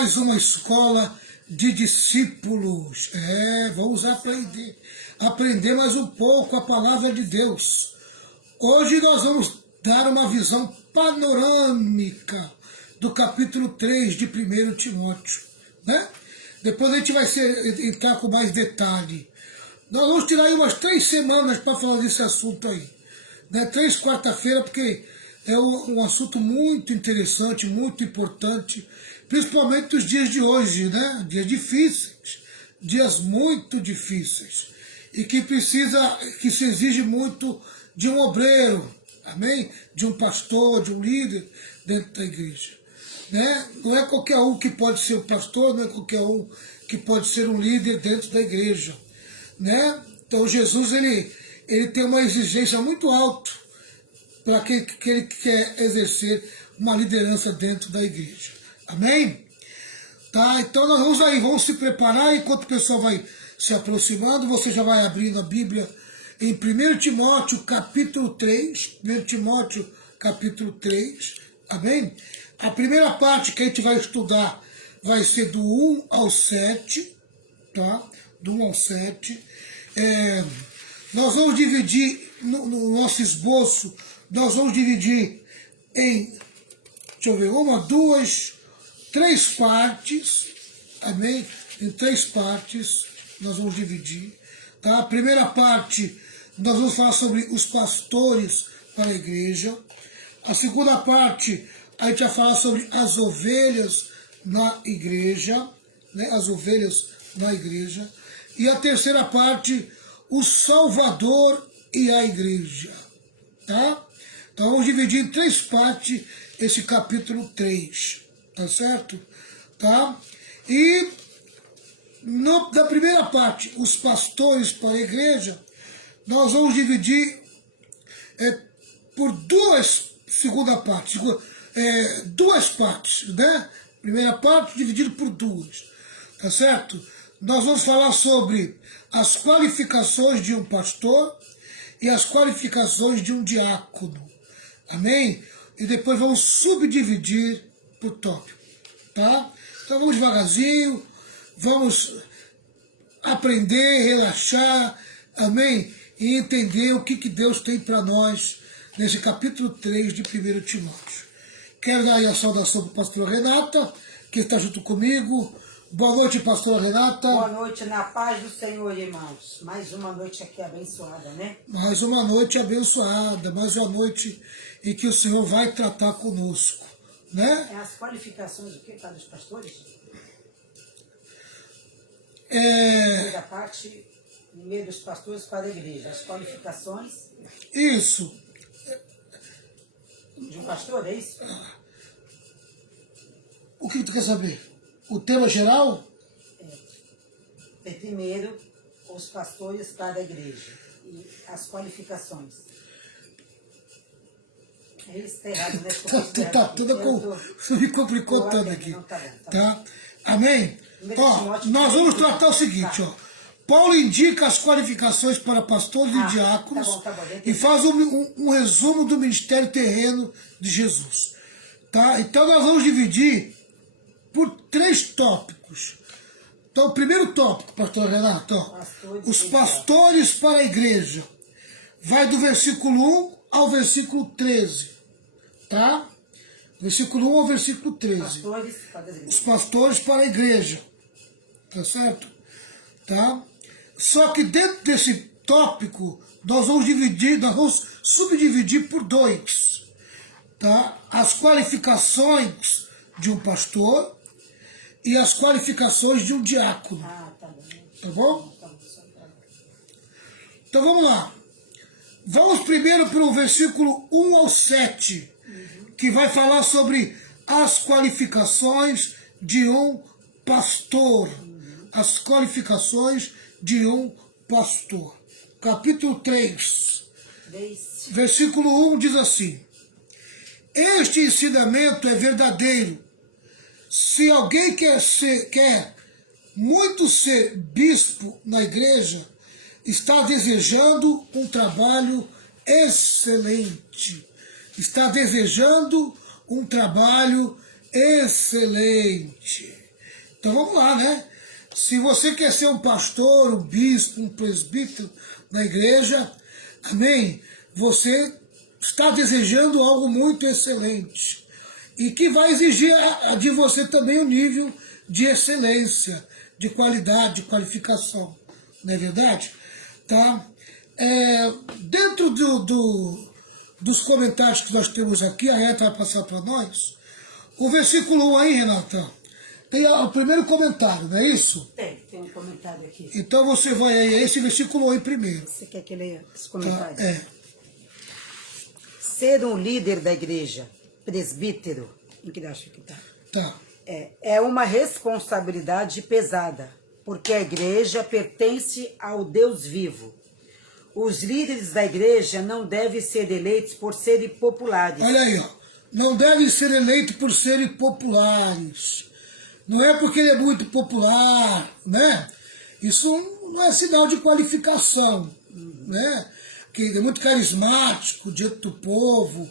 mais uma escola de discípulos. Vamos aprender mais um pouco a palavra de Deus. Hoje nós vamos dar uma visão panorâmica do capítulo 3 de 1 Timóteo. Né? Depois a gente vai entrar com mais detalhe. Nós vamos tirar aí umas 3 semanas para falar desse assunto aí. Né? 3 quarta-feira, porque é um assunto muito interessante, muito importante, principalmente nos dias de hoje, né? Dias difíceis, dias muito difíceis, e que se exige muito de um obreiro, amém? De um pastor, de um líder dentro da igreja. Né? Não é qualquer um que pode ser um pastor, não é qualquer um que pode ser um líder dentro da igreja. Né? Então Jesus ele tem uma exigência muito alta para aquele que ele quer exercer uma liderança dentro da igreja. Amém? Tá? Então nós vamos se preparar, enquanto o pessoal vai se aproximando, você já vai abrindo a Bíblia em 1 Timóteo capítulo 3, 1 Timóteo capítulo 3, amém? A primeira parte que a gente vai estudar vai ser do 1 ao 7, tá? Do 1 ao 7. Nós vamos dividir, no nosso esboço, nós vamos dividir em, deixa eu ver, 1, 2, 3 partes, amém? Em 3 partes nós vamos dividir. Tá? A primeira parte nós vamos falar sobre os pastores para a igreja. A segunda parte a gente vai falar sobre as ovelhas na igreja, né? As ovelhas na igreja. E a terceira parte, o Salvador e a igreja. Tá? Então vamos dividir em 3 partes esse capítulo 3. Tá certo? Tá? E da primeira parte, os pastores para a igreja, nós vamos dividir por duas partes, né? Primeira parte dividido por 2, tá certo? Nós vamos falar sobre as qualificações de um pastor e as qualificações de um diácono, amém? E depois vamos subdividir por tópico, tá? Então vamos devagarzinho, vamos aprender, relaxar, amém? E entender o que Deus tem para nós nesse capítulo 3 de 1 Timóteo. Quero dar aí a saudação para a pastora Renata, que está junto comigo. Boa noite, pastora Renata. Boa noite, na paz do Senhor, irmãos. Mais uma noite aqui abençoada, né? Mais uma noite abençoada, mais uma noite em que o Senhor vai tratar conosco, né? As qualificações do que para os pastores? Primeira parte, no meio dos pastores para a igreja. As qualificações. Isso. De um pastor, é isso? O que tu quer saber? O tema geral? Primeiro, os pastores para a igreja. E as qualificações. Isso está errado, né? Você me complicou tanto aqui. Não, tá? Amém? Ó, nós vamos tratar o seguinte, ó. Paulo indica as qualificações para pastores e diáconos e faz um resumo do ministério terreno de Jesus. Tá? Então nós vamos dividir por 3 tópicos. Então o primeiro tópico, pastor Renato, ó, os pastores para a igreja. Vai do versículo 1 ao versículo 13. Tá? Versículo 1 ao versículo 13. Os pastores para a igreja. Tá certo? Tá? Só que dentro desse tópico, nós vamos subdividir por 2. Tá? As qualificações de um pastor e as qualificações de um diácono. Tá bom? Então vamos lá. Vamos primeiro para o versículo 1 ao 7, que vai falar sobre as qualificações de um pastor. As qualificações de um pastor. Capítulo 3, versículo 1 diz assim: este ensinamento é verdadeiro. Se alguém quer muito ser bispo na igreja, está desejando um trabalho excelente. Está desejando um trabalho excelente. Então vamos lá, né? Se você quer ser um pastor, um bispo, um presbítero na igreja, amém? Você está desejando algo muito excelente e que vai exigir de você também um nível de excelência, de qualidade, de qualificação, não é verdade? Tá? Dentro dos comentários que nós temos aqui, a Reta vai passar para nós, o versículo 1 aí, Renata, tem o primeiro comentário, não é isso? Tem um comentário aqui. Então você vai a esse versículo 1 primeiro. Você quer que eu leia esse comentário? Tá? Ser um líder da igreja, presbítero, em que acho que tá? Tá. É uma responsabilidade pesada, porque a igreja pertence ao Deus vivo. Os líderes da igreja não devem ser eleitos por serem populares. Olha aí, ó. Não devem ser eleitos por serem populares. Não é porque ele é muito popular, né? Isso não é sinal de qualificação, né? Que ele é muito carismático diante do povo.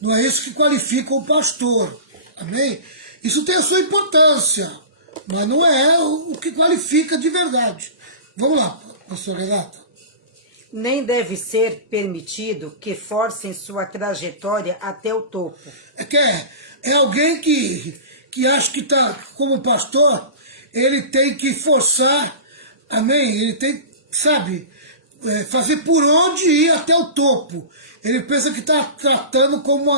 Não é isso que qualifica o pastor, amém? Isso tem a sua importância, mas não é o que qualifica de verdade. Vamos lá, pastor Renata. Nem deve ser permitido que forcem sua trajetória até o topo. É alguém que acha que está, como pastor, ele tem que forçar, amém? Ele tem, sabe, fazer por onde ir até o topo. Ele pensa que está tratando como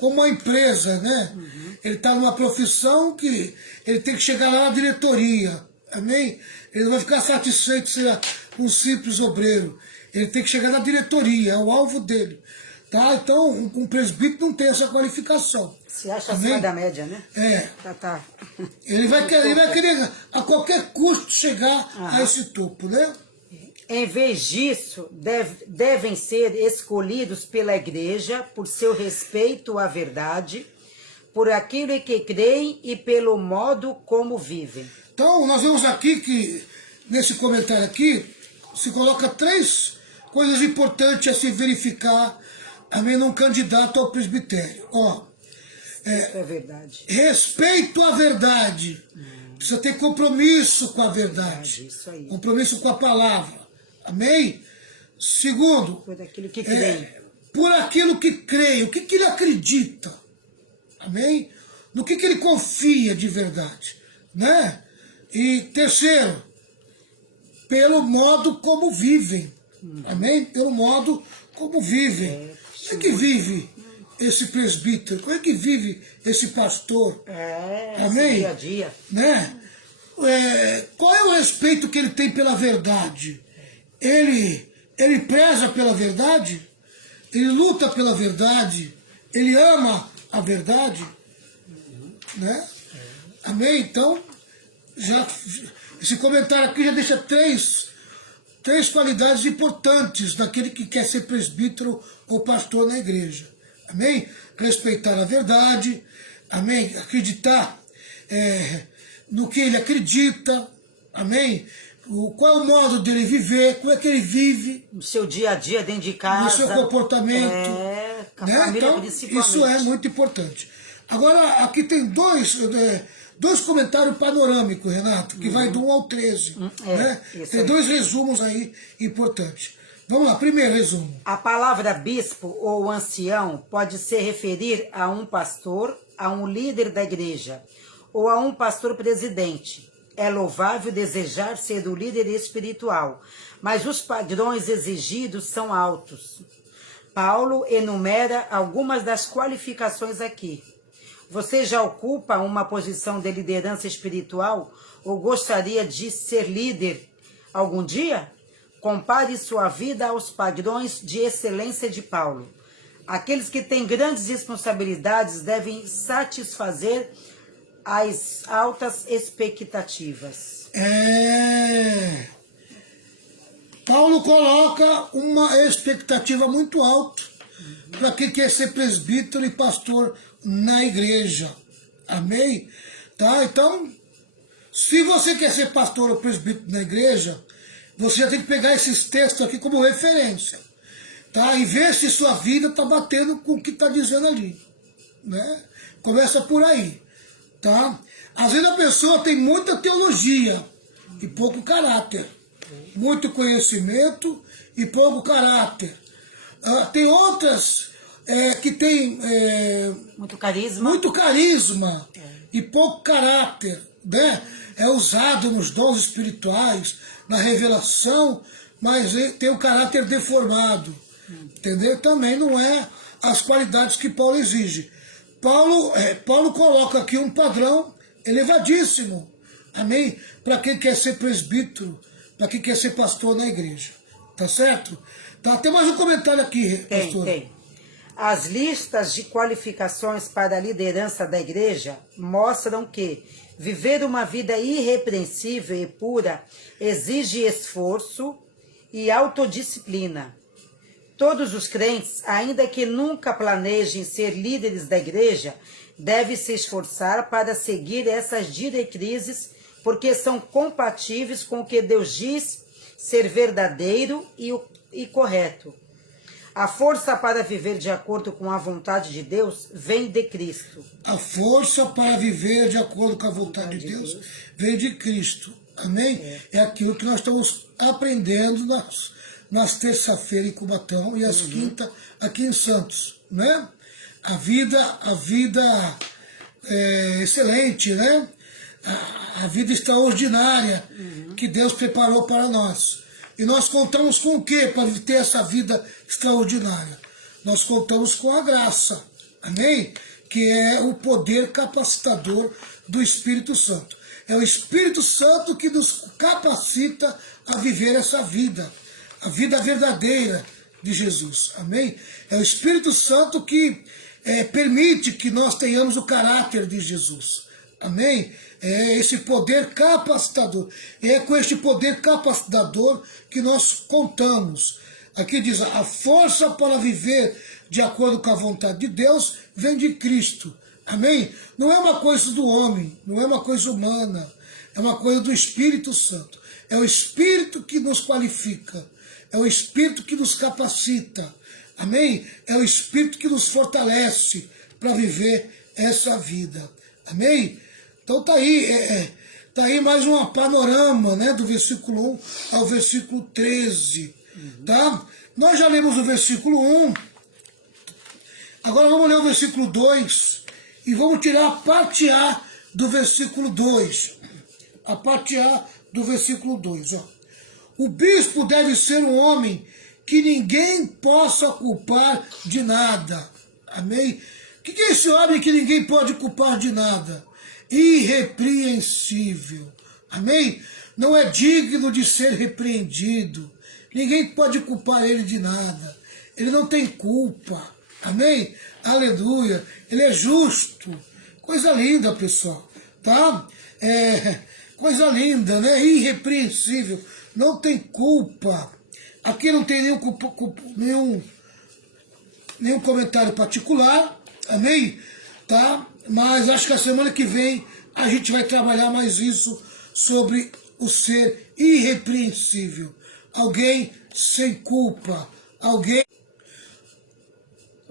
uma empresa, né? Uhum. Ele está numa profissão que ele tem que chegar lá na diretoria, amém? Ele não vai ficar satisfeito ser um simples obreiro. Ele tem que chegar na diretoria, é o alvo dele. Tá? Então, um presbítero não tem essa qualificação. Se acha acima da média, né? Tá. Ele vai querer a qualquer custo chegar a esse topo, né? Em vez disso, devem ser escolhidos pela igreja por seu respeito à verdade, por aquilo em que creem e pelo modo como vivem. Então, nós vemos aqui que, nesse comentário aqui, se coloca 3 coisas importantes a se verificar, amém, num candidato ao presbitério. É verdade. Respeito à verdade. Precisa ter compromisso com a verdade. Isso aí. Compromisso com a palavra. Amém? Segundo, por aquilo que creem. Por aquilo que creem. O que ele acredita. Amém? No que ele confia de verdade. Né? E terceiro, pelo modo como vivem. Amém? Pelo modo como vivem. Como é que vive esse presbítero? Como é que vive esse pastor? Amém? Dia a dia. Né? Qual é o respeito que ele tem pela verdade? Ele preza pela verdade? Ele luta pela verdade? Ele ama a verdade? Né? Amém? Então, esse comentário aqui já deixa três qualidades importantes daquele que quer ser presbítero ou pastor na igreja. Amém? Respeitar a verdade, amém? Acreditar no que ele acredita, amém? Qual é o modo dele viver, como é que ele vive. No seu dia a dia, dentro de casa. No seu comportamento. Com a né? família, Então, principalmente. isso é muito importante. Agora, aqui tem dois comentários panorâmicos, Renato, que vai do 1 ao 13. Né? Tem 2 resumos aí importantes. Vamos lá, primeiro resumo. A palavra bispo ou ancião pode se referir a um pastor, a um líder da igreja, ou a um pastor presidente. É louvável desejar ser o líder espiritual, mas os padrões exigidos são altos. Paulo enumera algumas das qualificações aqui. Você já ocupa uma posição de liderança espiritual ou gostaria de ser líder algum dia? Compare sua vida aos padrões de excelência de Paulo. Aqueles que têm grandes responsabilidades devem satisfazer as altas expectativas. Paulo coloca uma expectativa muito alta para quem quer ser presbítero e pastor na igreja. Amém? Tá? Então, se você quer ser pastor ou presbítero na igreja, você já tem que pegar esses textos aqui como referência. Tá? E ver se sua vida está batendo com o que está dizendo ali. Né? Começa por aí. tá? Às vezes a pessoa tem muita teologia e pouco caráter. Muito conhecimento e pouco caráter. Tem outras que têm muito carisma e pouco caráter, né? É usado nos dons espirituais, na revelação, mas tem o caráter deformado, entendeu? Também não é as qualidades que Paulo exige. Paulo coloca aqui um padrão elevadíssimo, amém? Para quem quer ser presbítero, para quem quer ser pastor na igreja, tá certo? Tá, tem mais um comentário aqui, pastor. Tem. As listas de qualificações para a liderança da igreja mostram que viver uma vida irrepreensível e pura exige esforço e autodisciplina. Todos os crentes, ainda que nunca planejem ser líderes da igreja, devem se esforçar para seguir essas diretrizes, porque são compatíveis com o que Deus diz ser verdadeiro e correto. A força para viver de acordo com a vontade de Deus vem de Cristo. A força para viver de acordo com a vontade de Deus vem de Cristo. Amém? É aquilo que nós estamos aprendendo nas terça-feira em Cubatão e às quinta aqui em Santos, né? A vida excelente, né? A vida extraordinária que Deus preparou para nós. E nós contamos com o quê para ter essa vida extraordinária? Nós contamos com a graça, amém? Que é o poder capacitador do Espírito Santo. É o Espírito Santo que nos capacita a viver essa vida, a vida verdadeira de Jesus, amém? É o Espírito Santo que permite que nós tenhamos o caráter de Jesus, amém? É esse poder capacitador. É com este poder capacitador que nós contamos. Aqui diz, a força para viver de acordo com a vontade de Deus vem de Cristo. Amém? Não é uma coisa do homem, não é uma coisa humana, é uma coisa do Espírito Santo. É o Espírito que nos qualifica, é o Espírito que nos capacita. Amém? É o Espírito que nos fortalece para viver essa vida. Amém? Então tá aí mais um panorama, né, do versículo 1 ao versículo 13, tá? Nós já lemos o versículo 1, agora vamos ler o versículo 2 e vamos tirar a parte A do versículo 2. A parte A do versículo 2, ó. O bispo deve ser um homem que ninguém possa culpar de nada. Amém? O que é esse homem que ninguém pode culpar de nada? Irrepreensível, amém? Não é digno de ser repreendido, ninguém pode culpar ele de nada, ele não tem culpa, amém? Aleluia, ele é justo, coisa linda, pessoal, tá? Coisa linda, né? Irrepreensível, não tem culpa, aqui não tem nenhum comentário particular, amém? Tá? Mas acho que a semana que vem a gente vai trabalhar mais isso sobre o ser irrepreensível. Alguém sem culpa, alguém...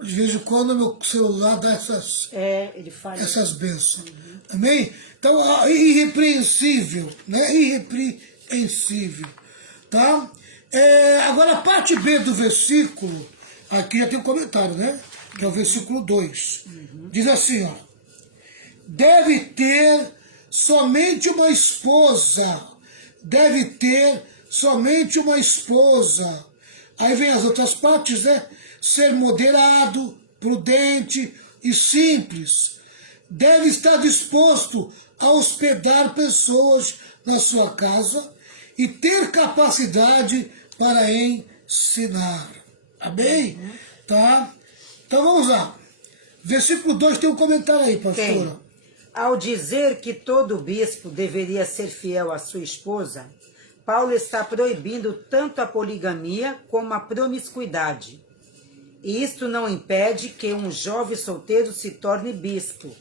De vez em quando meu celular dá essas bênçãos. Amém? Então, irrepreensível, né? Irrepreensível. Tá? Agora a parte B do versículo, aqui já tem um comentário, né? Que é o versículo 2. Diz assim, ó. Deve ter somente uma esposa. Deve ter somente uma esposa. Aí vem as outras partes, né? Ser moderado, prudente e simples. Deve estar disposto a hospedar pessoas na sua casa e ter capacidade para ensinar. Amém? Tá? Então vamos lá. Versículo 2 tem um comentário aí, pastora. Tem. Ao dizer que todo bispo deveria ser fiel à sua esposa, Paulo está proibindo tanto a poligamia como a promiscuidade. E isto não impede que um jovem solteiro se torne bispo,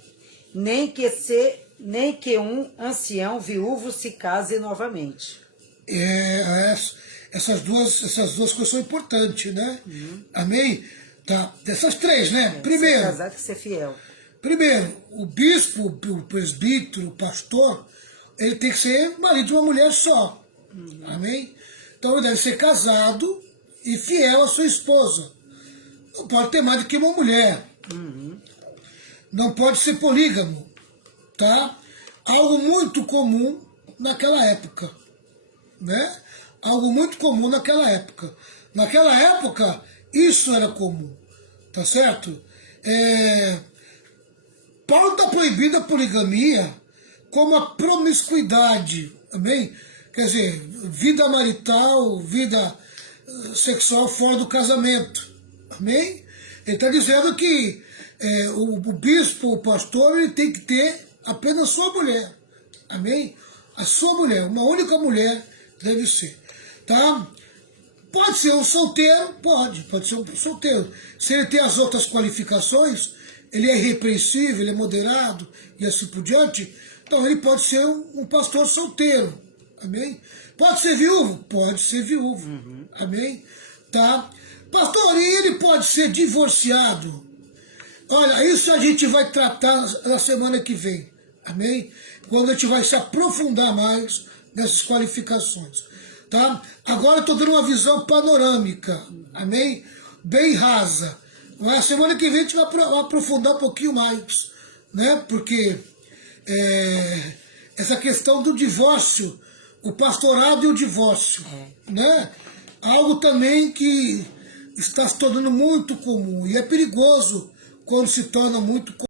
nem que um ancião viúvo se case novamente. Essas duas coisas são importantes, né? Amém? Tá. Dessas três, né? Primeiro, ser casado e ser fiel. Primeiro, o bispo, o presbítero, o pastor, ele tem que ser marido de uma mulher só. Amém? Então ele deve ser casado e fiel à sua esposa. Não pode ter mais do que uma mulher. Não pode ser polígamo. Tá? Algo muito comum naquela época. Né? Algo muito comum naquela época. Naquela época, isso era comum. Tá certo? Paulo está proibindo a poligamia como a promiscuidade, amém? Quer dizer, vida marital, vida sexual fora do casamento, amém? Ele está dizendo que o bispo, o pastor, ele tem que ter apenas sua mulher, amém? A sua mulher, uma única mulher deve ser, tá? Pode ser um solteiro? Pode ser um solteiro. Se ele tem as outras qualificações, ele é irrepreensível, ele é moderado e assim por diante, então ele pode ser um pastor solteiro, amém? Pode ser viúvo? Pode ser viúvo, amém? Tá? Pastor, e ele pode ser divorciado? Olha, isso a gente vai tratar na semana que vem, amém? Quando a gente vai se aprofundar mais nessas qualificações, tá? Agora eu estou dando uma visão panorâmica, amém? Bem rasa. Mas semana que vem a gente vai aprofundar um pouquinho mais, né? Porque essa questão do divórcio, o pastorado e o divórcio, né? Algo também que está se tornando muito comum e é perigoso quando se torna muito comum.